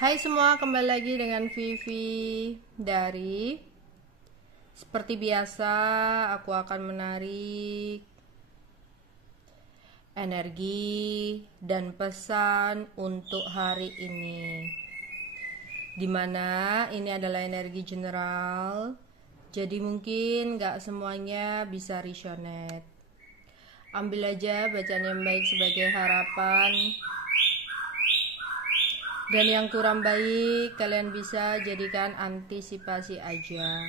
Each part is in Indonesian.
Hai semua, kembali lagi dengan Vivi dari seperti biasa aku akan menarik energi dan pesan untuk hari ini, dimana ini adalah energi general, jadi mungkin gak semuanya bisa resonate. Ambil aja bacaan yang baik sebagai harapan, dan yang kurang baik kalian bisa jadikan antisipasi aja.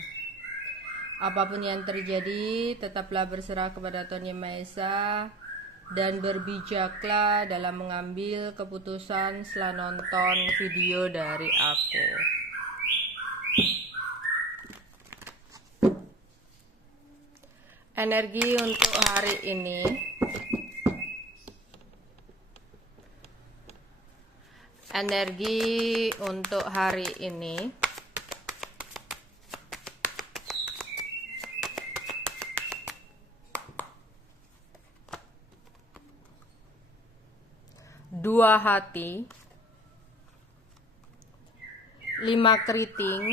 Apapun yang terjadi, tetaplah berserah kepada Tuhan Yang Maha Esa dan berbijaklah dalam mengambil keputusan setelah nonton video dari aku. Energi untuk hari ini. Energi untuk hari ini. Dua hati, 5 keriting,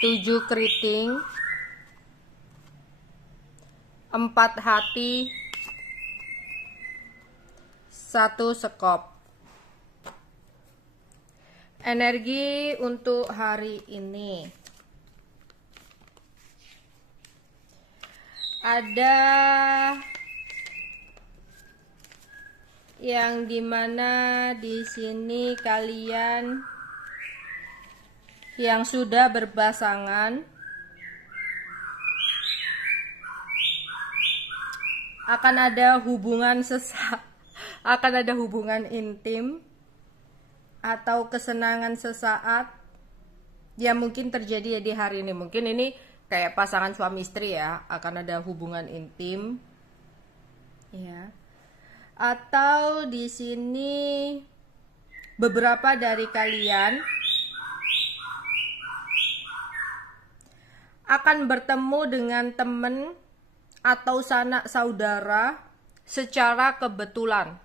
7 keriting, 4 hati, 1 sekop. Energi untuk hari ini. Ada yang dimana di sini kalian yang sudah berpasangan akan ada hubungan akan ada hubungan intim atau kesenangan sesaat yang mungkin terjadi di hari ini. Mungkin ini kayak pasangan suami istri ya, akan ada hubungan intim ya. Atau di sini beberapa dari kalian akan bertemu dengan teman atau sanak saudara secara kebetulan.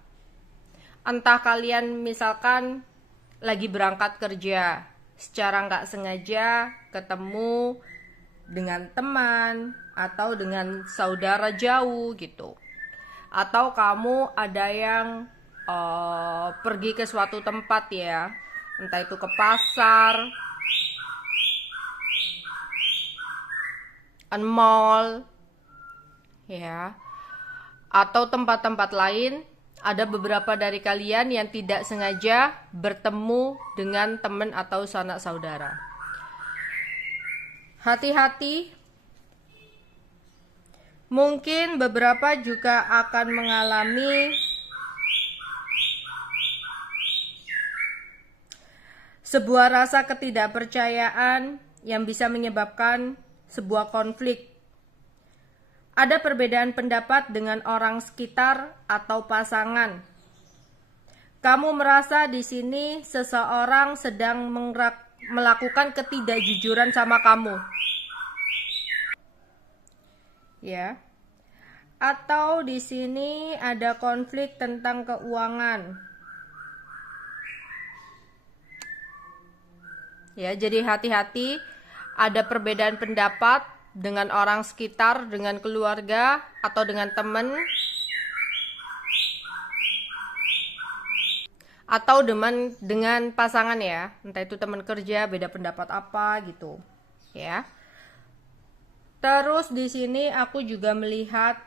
Entah kalian misalkan lagi berangkat kerja, secara nggak sengaja ketemu dengan teman atau dengan saudara jauh gitu. Atau kamu ada yang pergi ke suatu tempat ya, entah itu ke pasar, mall ya, atau tempat-tempat lain. Ada beberapa dari kalian yang tidak sengaja bertemu dengan teman atau sanak saudara. Hati-hati. Mungkin beberapa juga akan mengalami sebuah rasa ketidakpercayaan yang bisa menyebabkan sebuah konflik. Ada perbedaan pendapat dengan orang sekitar atau pasangan. Kamu merasa di sini seseorang sedang melakukan ketidakjujuran sama kamu. Ya. Atau di sini ada konflik tentang keuangan. Ya, jadi hati-hati, ada perbedaan pendapat dengan orang sekitar, dengan keluarga atau dengan teman, atau dengan pasangan ya, entah itu teman kerja, beda pendapat apa gitu, ya. Terus di sini aku juga melihat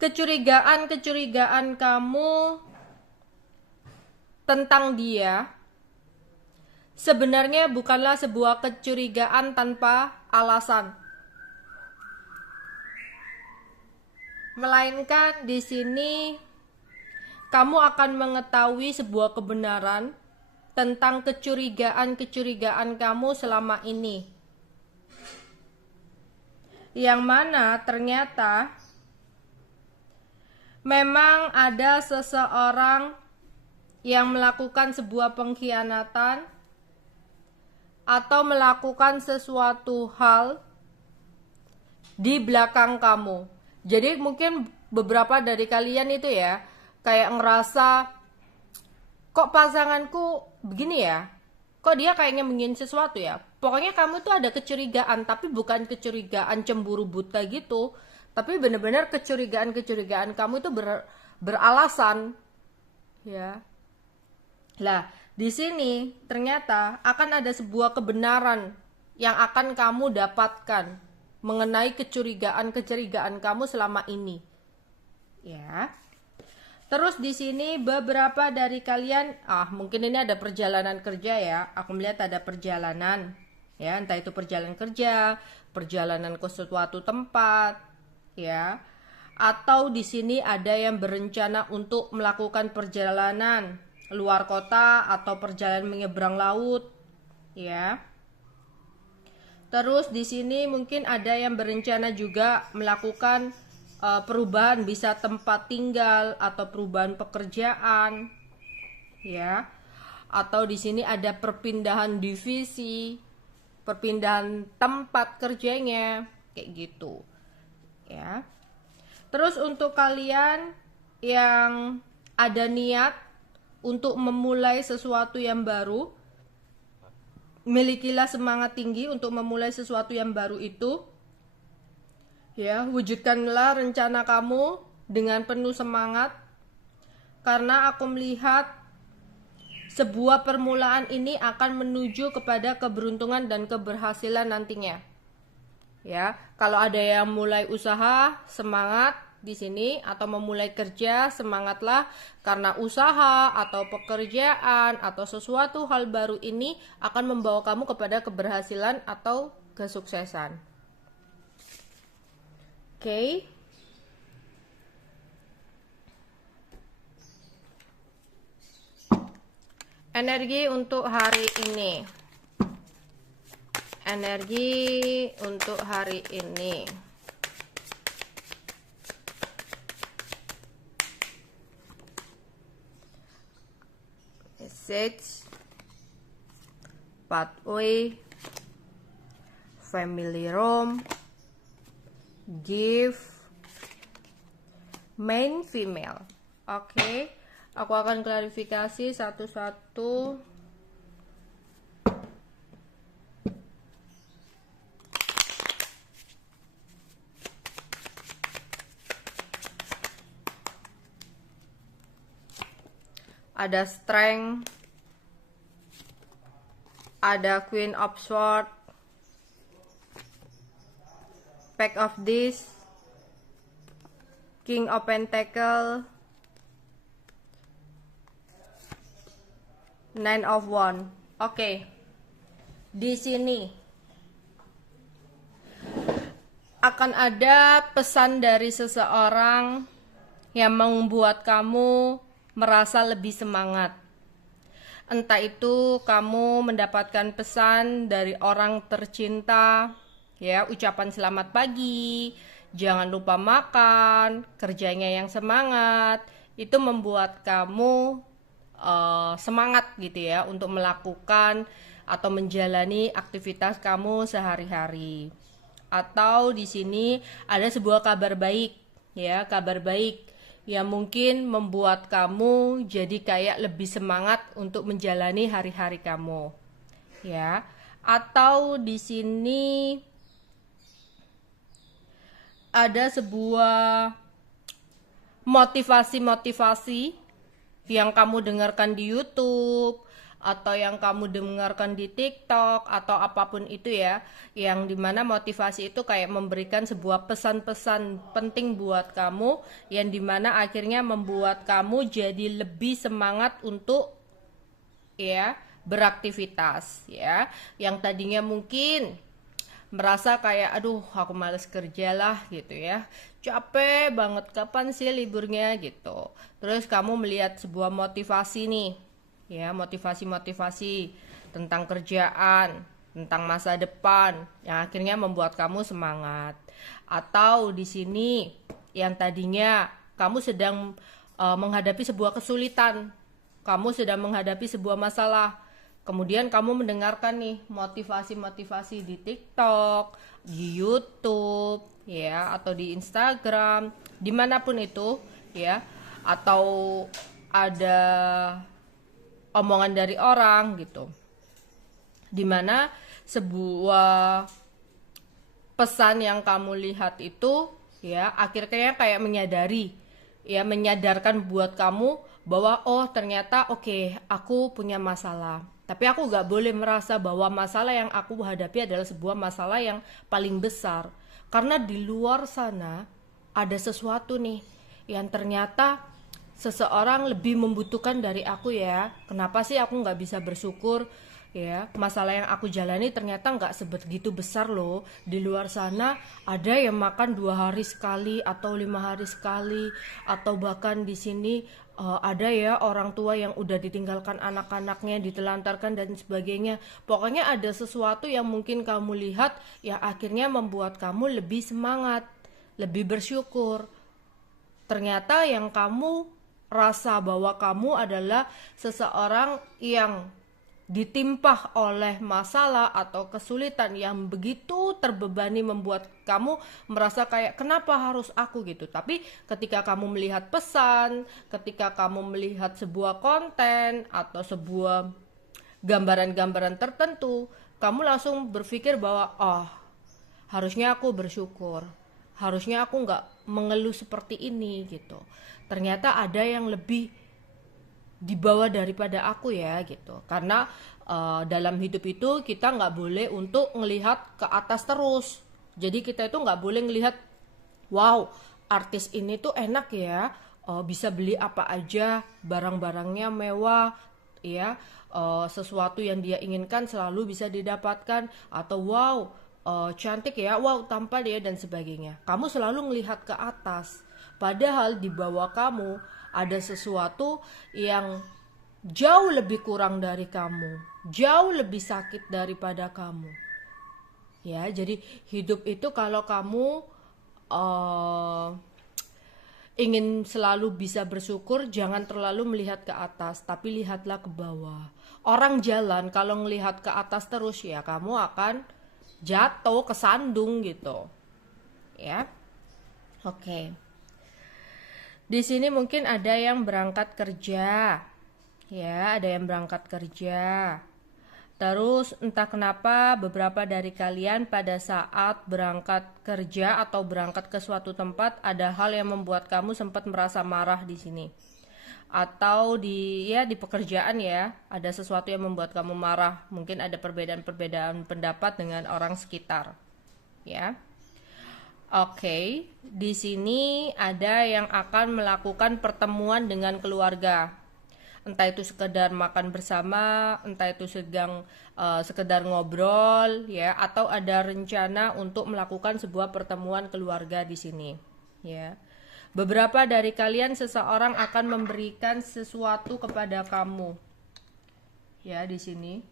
kecurigaan kamu tentang dia sebenarnya bukanlah sebuah kecurigaan tanpa alasan. Melainkan di sini kamu akan mengetahui sebuah kebenaran tentang kecurigaan kamu selama ini. Yang mana ternyata memang ada seseorang yang melakukan sebuah pengkhianatan atau melakukan sesuatu hal di belakang kamu. Jadi mungkin beberapa dari kalian itu ya kayak ngerasa kok pasanganku begini ya, kok dia kayaknya ingin sesuatu ya. Pokoknya kamu tuh ada kecurigaan, tapi bukan kecurigaan cemburu buta gitu, tapi bener-bener kecurigaan kamu itu beralasan ya. Lah di sini ternyata akan ada sebuah kebenaran yang akan kamu dapatkan mengenai kecurigaan kamu selama ini ya. Terus di sini beberapa dari kalian, mungkin ini ada perjalanan kerja ya. Aku melihat ada perjalanan, ya, entah itu perjalanan kerja, perjalanan ke suatu tempat, ya. Atau di sini ada yang berencana untuk melakukan perjalanan luar kota atau perjalanan menyeberang laut, ya. Terus di sini mungkin ada yang berencana juga melakukan perubahan, bisa tempat tinggal atau perubahan pekerjaan ya, atau di sini ada perpindahan divisi, perpindahan tempat kerjanya kayak gitu ya. Terus untuk kalian yang ada niat untuk memulai sesuatu yang baru, milikilah semangat tinggi untuk memulai sesuatu yang baru itu. Ya, wujudkanlah rencana kamu dengan penuh semangat, karena aku melihat sebuah permulaan ini akan menuju kepada keberuntungan dan keberhasilan nantinya. Ya, kalau ada yang mulai usaha, semangat di sini, atau memulai kerja, semangatlah, karena usaha atau pekerjaan atau sesuatu hal baru ini akan membawa kamu kepada keberhasilan atau kesuksesan. Oke. Energi untuk hari ini. Energi untuk hari ini. Message, pathway, family room, give, main female. Oke, aku akan klarifikasi satu-satu. Ada strength, ada queen of swords, pack of this, king of pentacle, nine of wands. Oke. Di sini akan ada pesan dari seseorang yang membuat kamu merasa lebih semangat. Entah itu kamu mendapatkan pesan dari orang tercinta, ya, ucapan selamat pagi, jangan lupa makan, kerjanya yang semangat, itu membuat kamu semangat gitu ya untuk melakukan atau menjalani aktivitas kamu sehari-hari. Atau di sini ada sebuah kabar baik, ya, kabar baik yang mungkin membuat kamu jadi kayak lebih semangat untuk menjalani hari-hari kamu, ya. Atau di sini ada sebuah motivasi yang kamu dengarkan di YouTube atau yang kamu dengarkan di TikTok atau apapun itu ya, yang dimana motivasi itu kayak memberikan sebuah pesan-pesan penting buat kamu, yang dimana akhirnya membuat kamu jadi lebih semangat untuk ya beraktivitas ya, yang tadinya mungkin merasa kayak aduh aku males kerja lah gitu ya, capek banget, kapan sih liburnya gitu. Terus kamu melihat sebuah motivasi nih ya, motivasi tentang kerjaan, tentang masa depan yang akhirnya membuat kamu semangat. Atau di sini yang tadinya kamu sedang menghadapi sebuah kesulitan, kamu sedang menghadapi sebuah masalah, kemudian kamu mendengarkan nih motivasi di TikTok, di YouTube ya, atau di Instagram, dimanapun itu, ya, atau ada omongan dari orang gitu, dimana sebuah pesan yang kamu lihat itu, ya, akhirnya kayak menyadari, ya, menyadarkan buat kamu bahwa oh ternyata oke, aku punya masalah, tapi aku gak boleh merasa bahwa masalah yang aku hadapi adalah sebuah masalah yang paling besar, karena di luar sana ada sesuatu nih yang ternyata seseorang lebih membutuhkan dari aku, ya. Kenapa sih aku nggak bisa bersyukur, ya? Masalah yang aku jalani ternyata nggak sebegitu besar loh. Di luar sana ada yang makan 2 hari sekali atau 5 hari sekali, atau bahkan di sini ada ya orang tua yang udah ditinggalkan anak-anaknya, ditelantarkan dan sebagainya. Pokoknya ada sesuatu yang mungkin kamu lihat yang akhirnya membuat kamu lebih semangat, lebih bersyukur. Ternyata yang kamu rasa bahwa kamu adalah seseorang yang ditimpa oleh masalah atau kesulitan yang begitu terbebani, membuat kamu merasa kayak kenapa harus aku gitu. Tapi ketika kamu melihat pesan, ketika kamu melihat sebuah konten atau sebuah gambaran-gambaran tertentu, kamu langsung berpikir bahwa oh, harusnya aku bersyukur, harusnya aku nggak mengeluh seperti ini gitu. Ternyata ada yang lebih di bawah daripada aku, ya gitu. Karena dalam hidup itu kita nggak boleh untuk ngelihat ke atas terus. Jadi kita itu nggak boleh ngelihat, wow, artis ini tuh enak ya, bisa beli apa aja, barang-barangnya mewah, ya, sesuatu yang dia inginkan selalu bisa didapatkan, atau wow, cantik ya, wow, tampil ya, dan sebagainya. Kamu selalu melihat ke atas, padahal di bawah kamu ada sesuatu yang jauh lebih kurang dari kamu, jauh lebih sakit daripada kamu. Ya, jadi hidup itu kalau kamu ingin selalu bisa bersyukur, jangan terlalu melihat ke atas, tapi lihatlah ke bawah. Orang jalan kalau melihat ke atas terus, ya kamu akan jatuh, kesandung gitu. Ya. Oke. Di sini mungkin ada yang berangkat kerja. Ya, ada yang berangkat kerja. Terus entah kenapa beberapa dari kalian pada saat berangkat kerja atau berangkat ke suatu tempat ada hal yang membuat kamu sempat merasa marah di sini. Atau di pekerjaan, ya, ada sesuatu yang membuat kamu marah. Mungkin ada perbedaan-perbedaan pendapat dengan orang sekitar. Ya. Oke, di sini ada yang akan melakukan pertemuan dengan keluarga. Entah itu sekedar makan bersama, entah itu sekedar ngobrol, ya, atau ada rencana untuk melakukan sebuah pertemuan keluarga di sini, ya. Beberapa dari kalian, seseorang akan memberikan sesuatu kepada kamu, ya, di sini.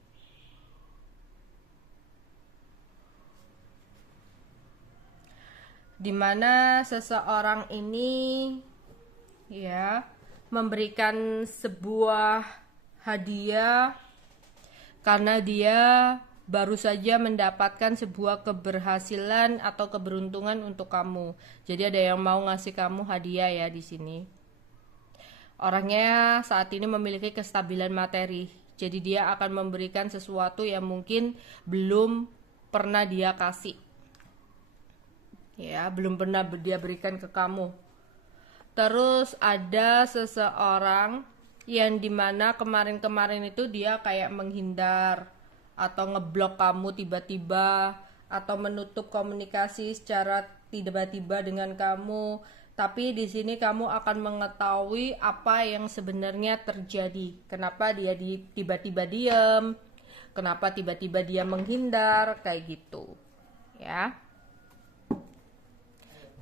Dimana seseorang ini, ya, memberikan sebuah hadiah karena dia baru saja mendapatkan sebuah keberhasilan atau keberuntungan untuk kamu. Jadi ada yang mau ngasih kamu hadiah, ya, di sini. Orangnya saat ini memiliki kestabilan materi, jadi dia akan memberikan sesuatu yang mungkin belum pernah dia kasih, ya, belum pernah dia berikan ke kamu. Terus ada seseorang yang dimana kemarin-kemarin itu dia kayak menghindar atau ngeblok kamu tiba-tiba, atau menutup komunikasi secara tiba-tiba dengan kamu. Tapi di sini kamu akan mengetahui apa yang sebenarnya terjadi. Kenapa dia tiba-tiba diam? Kenapa tiba-tiba dia menghindar? Kayak gitu, ya.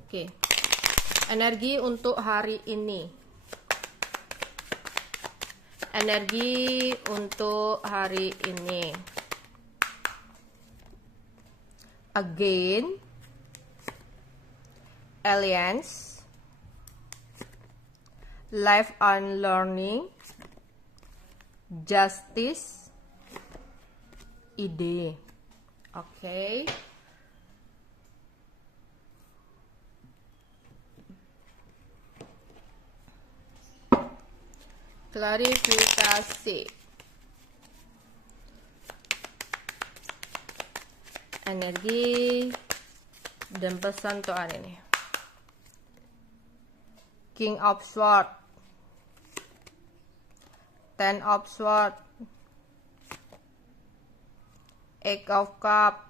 Oke. Energi untuk hari ini. Energi untuk hari ini. Again. Alliance. Life and learning. Justice. Ide. Oke. Klarifikasi. Energi dan pesan untuk hari ini. King of Swords, Ten of Swords, Eight of Cups,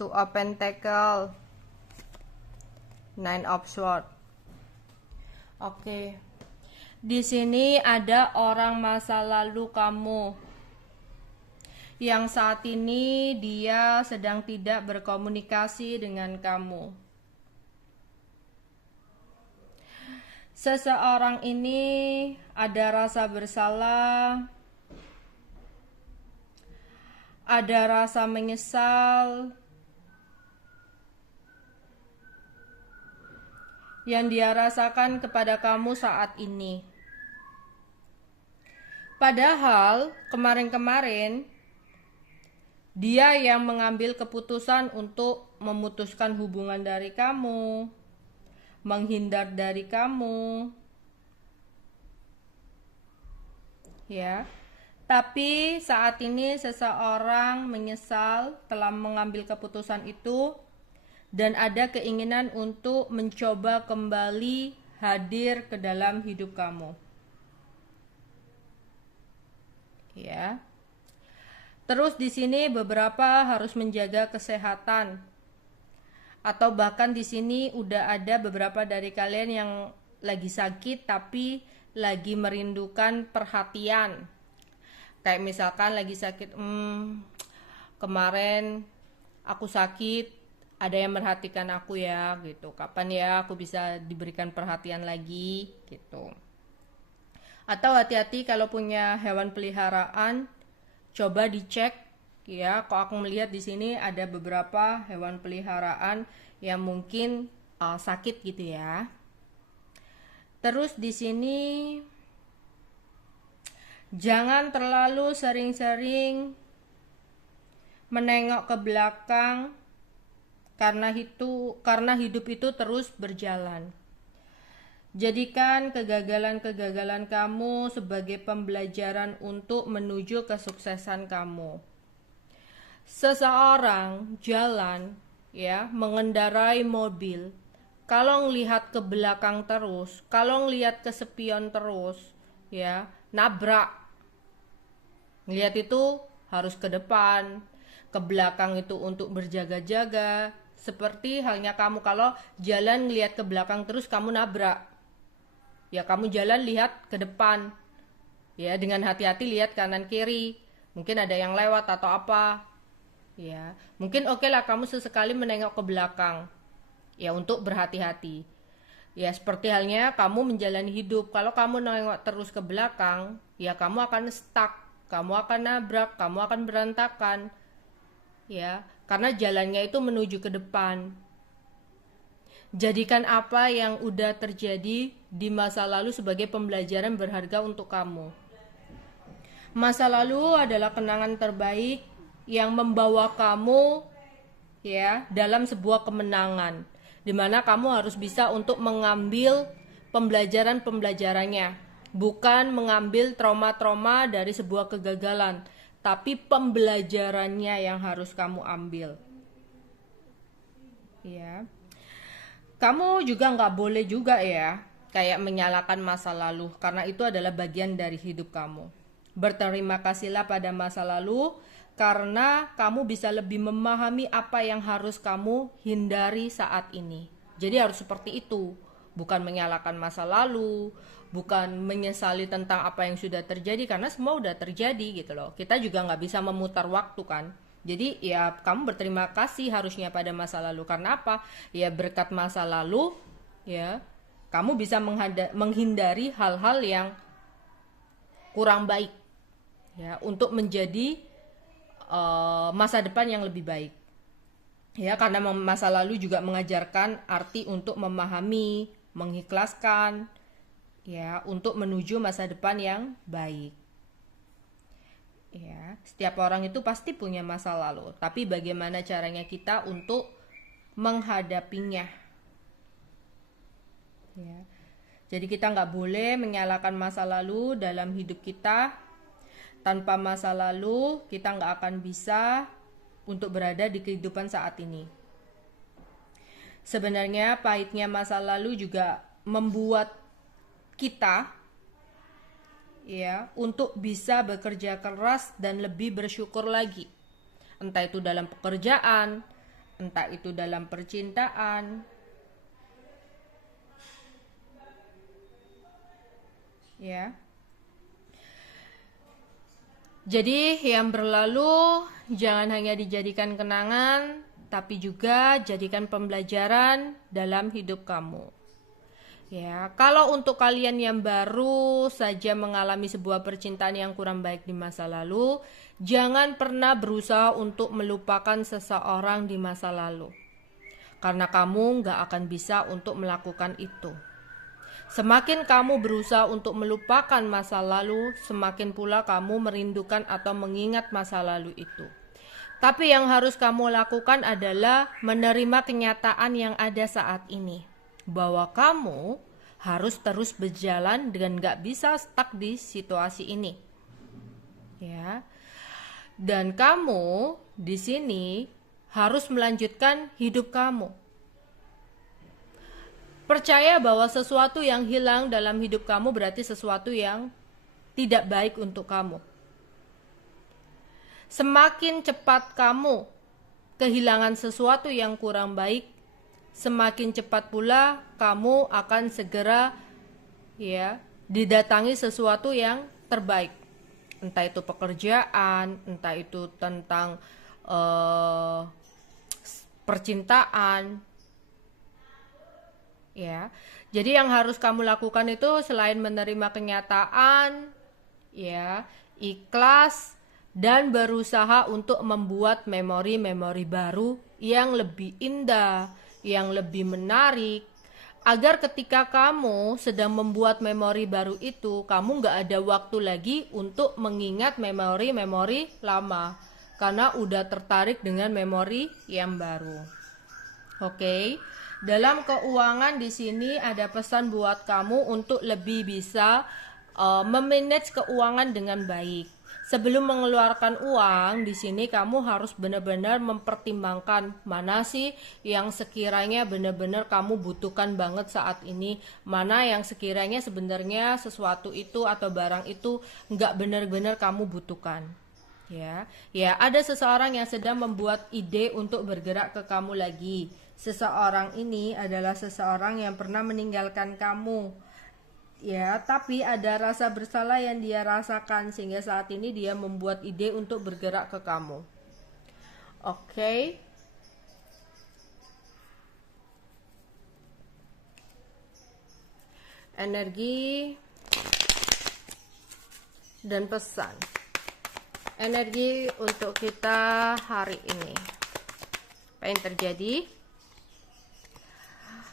Two of Pentacles, Nine of Swords. Oke. Di sini ada orang masa lalu kamu yang saat ini dia sedang tidak berkomunikasi dengan kamu. Seseorang ini ada rasa bersalah, ada rasa menyesal yang dia rasakan kepada kamu saat ini. Padahal kemarin-kemarin dia yang mengambil keputusan untuk memutuskan hubungan dari kamu, menghindar dari kamu. Ya. Tapi saat ini seseorang menyesal telah mengambil keputusan itu dan ada keinginan untuk mencoba kembali hadir ke dalam hidup kamu. Ya. Terus di sini beberapa harus menjaga kesehatan. Atau bahkan di sini udah ada beberapa dari kalian yang lagi sakit tapi lagi merindukan perhatian. Kayak misalkan lagi sakit, kemarin aku sakit, ada yang merhatikan aku ya gitu. Kapan ya aku bisa diberikan perhatian lagi gitu. Atau hati-hati kalau punya hewan peliharaan, coba dicek ya. Kok aku melihat di sini ada beberapa hewan peliharaan yang mungkin sakit gitu ya. Terus di sini jangan terlalu sering-sering menengok ke belakang karena hidup itu terus berjalan. Jadikan kegagalan-kegagalan kamu sebagai pembelajaran untuk menuju kesuksesan kamu. Seseorang jalan ya, mengendarai mobil, kalau ngelihat ke belakang terus, kalau ngelihat ke spion terus, ya, nabrak. Ngelihat itu harus ke depan, ke belakang itu untuk berjaga-jaga. Seperti halnya kamu kalau jalan ngelihat ke belakang terus kamu nabrak. Ya kamu jalan lihat ke depan. Ya dengan hati-hati lihat kanan kiri. Mungkin ada yang lewat atau apa. Ya, mungkin oke lah kamu sesekali menengok ke belakang. Ya untuk berhati-hati. Ya seperti halnya kamu menjalani hidup. Kalau kamu nengok terus ke belakang, ya kamu akan stuck, kamu akan nabrak, kamu akan berantakan. Ya, karena jalannya itu menuju ke depan. Jadikan apa yang udah terjadi di masa lalu sebagai pembelajaran berharga untuk kamu. Masa lalu adalah kenangan terbaik yang membawa kamu ya dalam sebuah kemenangan, di mana kamu harus bisa untuk mengambil pembelajaran-pembelajarannya, bukan mengambil trauma-trauma dari sebuah kegagalan, tapi pembelajarannya yang harus kamu ambil. Ya, kamu juga nggak boleh juga ya kayak menyalahkan masa lalu, karena itu adalah bagian dari hidup kamu. Berterima kasihlah pada masa lalu karena kamu bisa lebih memahami apa yang harus kamu hindari saat ini. Jadi harus seperti itu, bukan menyalahkan masa lalu, bukan menyesali tentang apa yang sudah terjadi, karena semua udah terjadi gitu loh. Kita juga nggak bisa memutar waktu kan. Jadi ya kamu berterima kasih harusnya pada masa lalu. Karena apa? Ya berkat masa lalu ya kamu bisa menghindari hal-hal yang kurang baik ya untuk menjadi masa depan yang lebih baik. Ya, karena masa lalu juga mengajarkan arti untuk memahami, mengikhlaskan, ya, untuk menuju masa depan yang baik. Ya, setiap orang itu pasti punya masa lalu, tapi bagaimana caranya kita untuk menghadapinya? Ya. Jadi kita nggak boleh menyalahkan masa lalu dalam hidup kita. Tanpa masa lalu, kita nggak akan bisa untuk berada di kehidupan saat ini. Sebenarnya pahitnya masa lalu juga membuat kita ya untuk bisa bekerja keras dan lebih bersyukur lagi. Entah itu dalam pekerjaan, entah itu dalam percintaan. Ya. Jadi yang berlalu jangan hanya dijadikan kenangan, tapi juga jadikan pembelajaran dalam hidup kamu. Ya, kalau untuk kalian yang baru saja mengalami sebuah percintaan yang kurang baik di masa lalu, jangan pernah berusaha untuk melupakan seseorang di masa lalu. Karena kamu gak akan bisa untuk melakukan itu. Semakin kamu berusaha untuk melupakan masa lalu, semakin pula kamu merindukan atau mengingat masa lalu itu. Tapi yang harus kamu lakukan adalah menerima kenyataan yang ada saat ini. Bahwa kamu harus terus berjalan dan gak bisa stuck di situasi ini. Ya. Dan kamu di sini harus melanjutkan hidup kamu. Percaya bahwa sesuatu yang hilang dalam hidup kamu berarti sesuatu yang tidak baik untuk kamu. Semakin cepat kamu kehilangan sesuatu yang kurang baik, semakin cepat pula kamu akan segera ya didatangi sesuatu yang terbaik. Entah itu pekerjaan, entah itu tentang percintaan. Ya, jadi yang harus kamu lakukan itu selain menerima kenyataan, ya, ikhlas dan berusaha untuk membuat memori-memori baru yang lebih indah, yang lebih menarik, agar ketika kamu sedang membuat memori baru itu, kamu gak ada waktu lagi untuk mengingat memori-memori lama, karena udah tertarik dengan memori yang baru. Oke. Dalam keuangan di sini ada pesan buat kamu untuk lebih bisa memanage keuangan dengan baik. Sebelum mengeluarkan uang, di sini kamu harus benar-benar mempertimbangkan mana sih yang sekiranya benar-benar kamu butuhkan banget saat ini, mana yang sekiranya sebenarnya sesuatu itu atau barang itu nggak benar-benar kamu butuhkan. Ya, ada seseorang yang sedang membuat ide untuk bergerak ke kamu lagi. Seseorang ini adalah seseorang yang pernah meninggalkan kamu. Ya, tapi ada rasa bersalah yang dia rasakan sehingga saat ini dia membuat ide untuk bergerak ke kamu. Oke. Energi dan pesan. Energi untuk kita hari ini. Apa yang terjadi?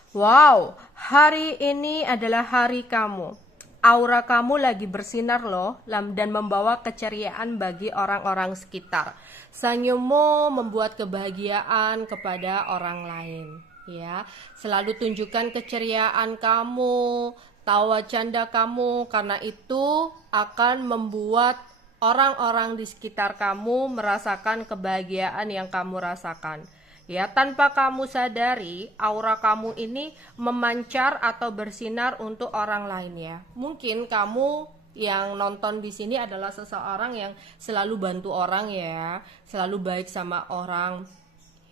Wow, hari ini adalah hari kamu. Aura kamu lagi bersinar loh dan membawa keceriaan bagi orang-orang sekitar. Senyummu membuat kebahagiaan kepada orang lain. Ya, selalu tunjukkan keceriaan kamu, tawa canda kamu, karena itu akan membuat orang-orang di sekitar kamu merasakan kebahagiaan yang kamu rasakan. Ya, tanpa kamu sadari, aura kamu ini memancar atau bersinar untuk orang lain ya. Mungkin kamu yang nonton di sini adalah seseorang yang selalu bantu orang ya, selalu baik sama orang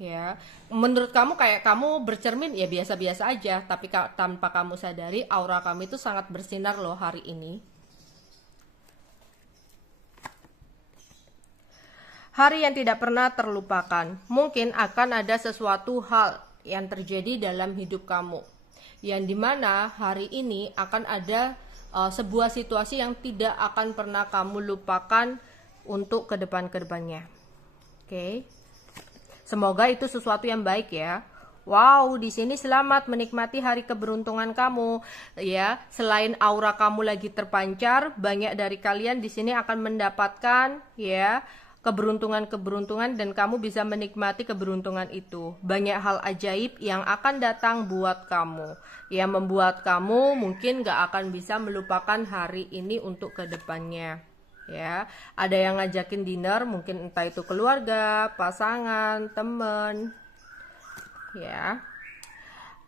ya. Menurut kamu kayak kamu bercermin ya biasa-biasa aja, tapi tanpa kamu sadari aura kamu itu sangat bersinar loh hari ini. Hari yang tidak pernah terlupakan. Mungkin akan ada sesuatu hal yang terjadi dalam hidup kamu, yang dimana hari ini akan ada sebuah situasi yang tidak akan pernah kamu lupakan untuk kedepannya. Oke. Semoga itu sesuatu yang baik ya. Wow, di sini selamat menikmati hari keberuntungan kamu ya. Selain aura kamu lagi terpancar, banyak dari kalian di sini akan mendapatkan ya keberuntungan-keberuntungan dan kamu bisa menikmati keberuntungan itu. Banyak hal ajaib yang akan datang buat kamu, yang membuat kamu mungkin gak akan bisa melupakan hari ini untuk kedepannya. Ya, ada yang ngajakin dinner, mungkin entah itu keluarga, pasangan, temen. Ya,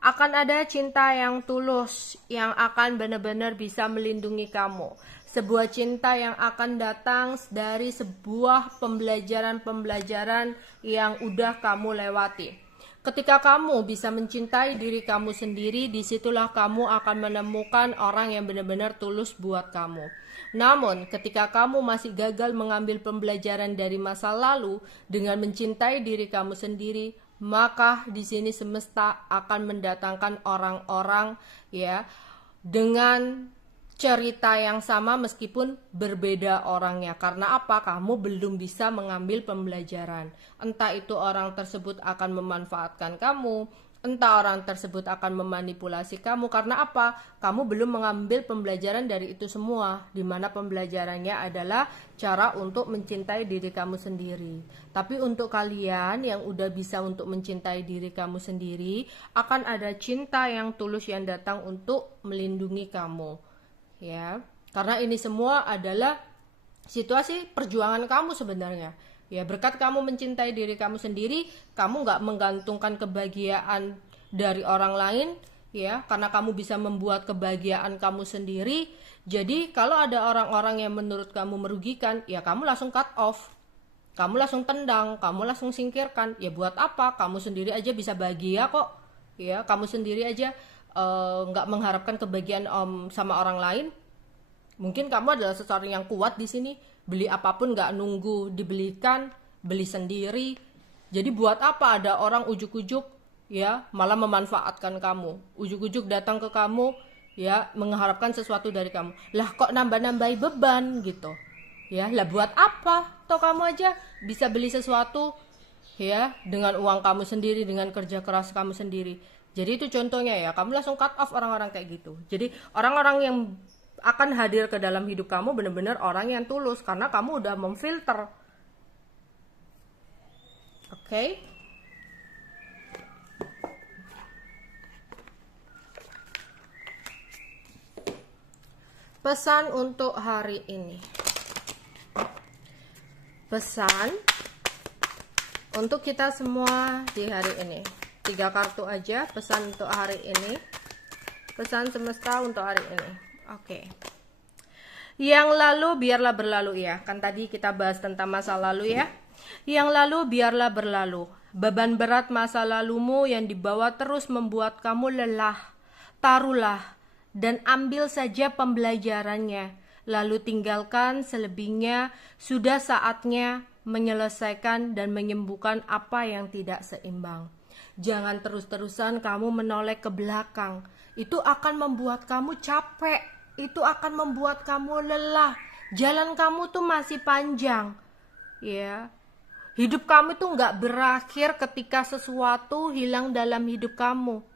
akan ada cinta yang tulus yang akan benar-benar bisa melindungi kamu. Sebuah cinta yang akan datang dari sebuah pembelajaran-pembelajaran yang udah kamu lewati. Ketika kamu bisa mencintai diri kamu sendiri, disitulah kamu akan menemukan orang yang benar-benar tulus buat kamu. Namun, ketika kamu masih gagal mengambil pembelajaran dari masa lalu dengan mencintai diri kamu sendiri, maka di sini semesta akan mendatangkan orang-orang ya dengan cerita yang sama meskipun berbeda orangnya. Karena apa? Kamu belum bisa mengambil pembelajaran. Entah itu orang tersebut akan memanfaatkan kamu, entah orang tersebut akan memanipulasi kamu. Karena apa? Kamu belum mengambil pembelajaran dari itu semua, di mana pembelajarannya adalah cara untuk mencintai diri kamu sendiri. Tapi untuk kalian yang udah bisa untuk mencintai diri kamu sendiri, akan ada cinta yang tulus yang datang untuk melindungi kamu. Ya, karena ini semua adalah situasi perjuangan kamu sebenarnya. Ya, berkat kamu mencintai diri kamu sendiri, kamu nggak menggantungkan kebahagiaan dari orang lain, ya, karena kamu bisa membuat kebahagiaan kamu sendiri. Jadi, kalau ada orang-orang yang menurut kamu merugikan, ya kamu langsung cut off. Kamu langsung tendang, kamu langsung singkirkan. Ya buat apa? Kamu sendiri aja bisa bahagia kok. Ya, kamu sendiri aja nggak mengharapkan kebahagiaan sama orang lain. Mungkin kamu adalah seseorang yang kuat di sini, beli apapun nggak nunggu dibelikan, beli sendiri. Jadi buat apa ada orang ujuk-ujuk ya malah memanfaatkan kamu, ujuk-ujuk datang ke kamu ya mengharapkan sesuatu dari kamu. Lah kok nambah-nambahi beban gitu ya, lah buat apa? Toh kamu aja bisa beli sesuatu ya dengan uang kamu sendiri, dengan kerja keras kamu sendiri. Jadi itu contohnya ya, kamu langsung cut off orang-orang kayak gitu. Jadi orang-orang yang akan hadir ke dalam hidup kamu benar-benar orang yang tulus, karena kamu udah memfilter. Oke? Pesan untuk hari ini. Pesan untuk kita semua di hari ini. 3 kartu aja pesan untuk hari ini. Pesan semesta untuk hari ini. Oke. Yang lalu biarlah berlalu ya. Kan tadi kita bahas tentang masa lalu ya. Yang lalu biarlah berlalu. Beban berat masa lalumu yang dibawa terus membuat kamu lelah. Taruhlah dan ambil saja pembelajarannya. Lalu tinggalkan selebihnya. Sudah saatnya menyelesaikan dan menyembuhkan apa yang tidak seimbang. Jangan terus-terusan kamu menoleh ke belakang. Itu akan membuat kamu capek. Itu akan membuat kamu lelah. Jalan kamu tuh masih panjang. Ya. Hidup kamu tuh nggak berakhir ketika sesuatu hilang dalam hidup kamu.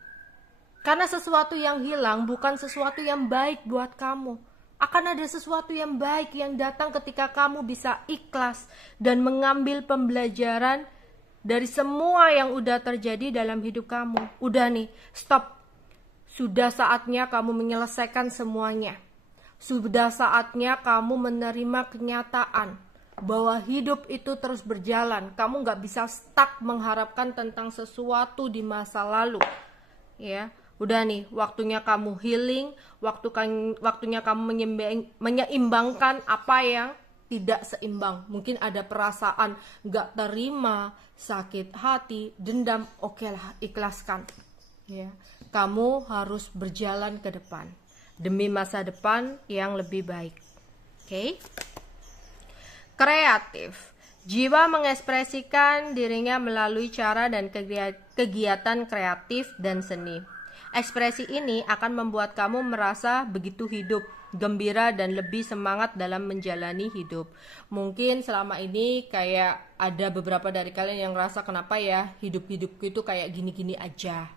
Karena sesuatu yang hilang bukan sesuatu yang baik buat kamu. Akan ada sesuatu yang baik yang datang ketika kamu bisa ikhlas dan mengambil pembelajaran dari semua yang udah terjadi dalam hidup kamu. Udah nih, stop. Sudah saatnya kamu menyelesaikan semuanya. Sudah saatnya kamu menerima kenyataan bahwa hidup itu terus berjalan. Kamu gak bisa stuck mengharapkan tentang sesuatu di masa lalu. Ya, udah nih, waktunya kamu healing, waktunya kamu menyeimbangkan apa yang tidak seimbang. Mungkin ada perasaan gak terima, sakit hati, dendam. Oke lah, ikhlaskan ya. Kamu harus berjalan ke depan demi masa depan yang lebih baik. Oke? Kreatif. Jiwa mengekspresikan dirinya melalui cara dan kegiatan kreatif dan seni. Ekspresi ini akan membuat kamu merasa begitu hidup, gembira, dan lebih semangat dalam menjalani hidup. Mungkin selama ini kayak ada beberapa dari kalian yang ngerasa kenapa ya hidup-hidupku itu kayak gini-gini aja.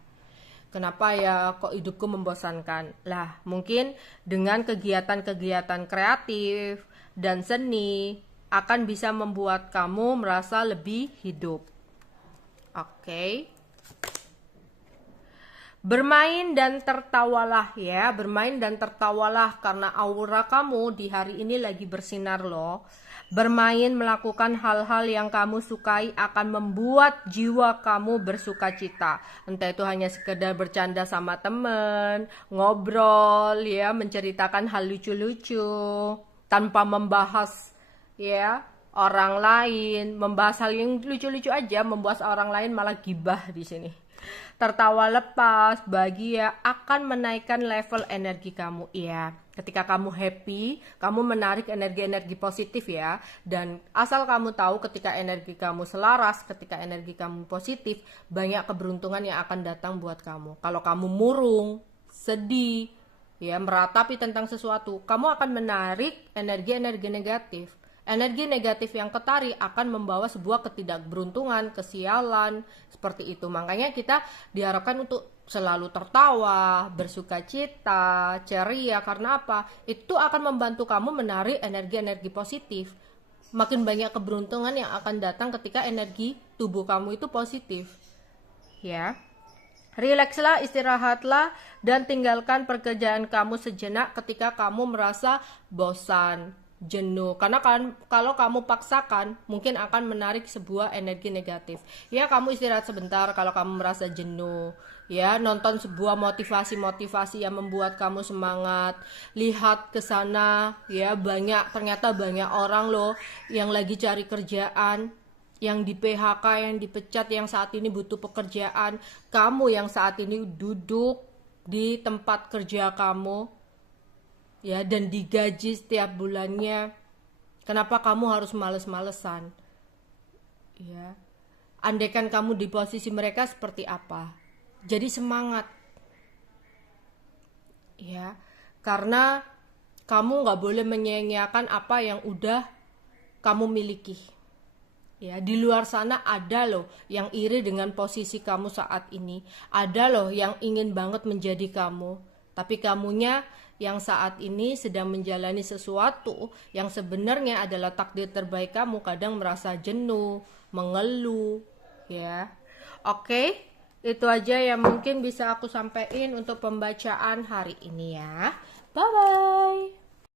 Kenapa ya kok hidupku membosankan? Lah, mungkin dengan kegiatan-kegiatan kreatif dan seni akan bisa membuat kamu merasa lebih hidup. Oke. Bermain dan tertawalah ya, bermain dan tertawalah karena aura kamu di hari ini lagi bersinar loh. Bermain, melakukan hal-hal yang kamu sukai akan membuat jiwa kamu bersukacita. Entah itu hanya sekedar bercanda sama temen, ngobrol ya, menceritakan hal lucu-lucu tanpa membahas ya orang lain, membahas hal yang lucu-lucu aja, membuat orang lain malah gibah di sini. Tertawa lepas, bahagia akan menaikkan level energi kamu. Iya, ketika kamu happy, kamu menarik energi-energi positif ya. Dan asal kamu tahu ketika energi kamu selaras, ketika energi kamu positif, banyak keberuntungan yang akan datang buat kamu. Kalau kamu murung, sedih, ya meratapi tentang sesuatu, kamu akan menarik energi-energi negatif. Energi negatif yang ketarik akan membawa sebuah ketidakberuntungan, kesialan, seperti itu. Makanya kita diharapkan untuk selalu tertawa, bersukacita, ceria. Karena apa? Itu akan membantu kamu menarik energi-energi positif. Makin banyak keberuntungan yang akan datang ketika energi tubuh kamu itu positif. Ya. Rilekslah, istirahatlah, dan tinggalkan pekerjaan kamu sejenak ketika kamu merasa bosan, jenuh. Karena kalau kamu paksakan, mungkin akan menarik sebuah energi negatif. Ya, kamu istirahat sebentar kalau kamu merasa jenuh. Ya, nonton sebuah motivasi-motivasi yang membuat kamu semangat. Lihat ke sana, ya, ternyata banyak orang loh yang lagi cari kerjaan, yang di PHK, yang dipecat, yang saat ini butuh pekerjaan. Kamu yang saat ini duduk di tempat kerja kamu ya dan digaji setiap bulannya, kenapa kamu harus males-malesan? Ya, andaikan kamu di posisi mereka seperti apa? Jadi semangat. Ya, karena kamu nggak boleh menyia-nyiakan apa yang udah kamu miliki. Ya, di luar sana ada loh yang iri dengan posisi kamu saat ini. Ada loh yang ingin banget menjadi kamu. Tapi kamunya yang saat ini sedang menjalani sesuatu yang sebenarnya adalah takdir terbaik kamu, kadang merasa jenuh, mengeluh, ya. Oke, itu aja yang mungkin bisa aku sampaikan untuk pembacaan hari ini ya. Bye-bye.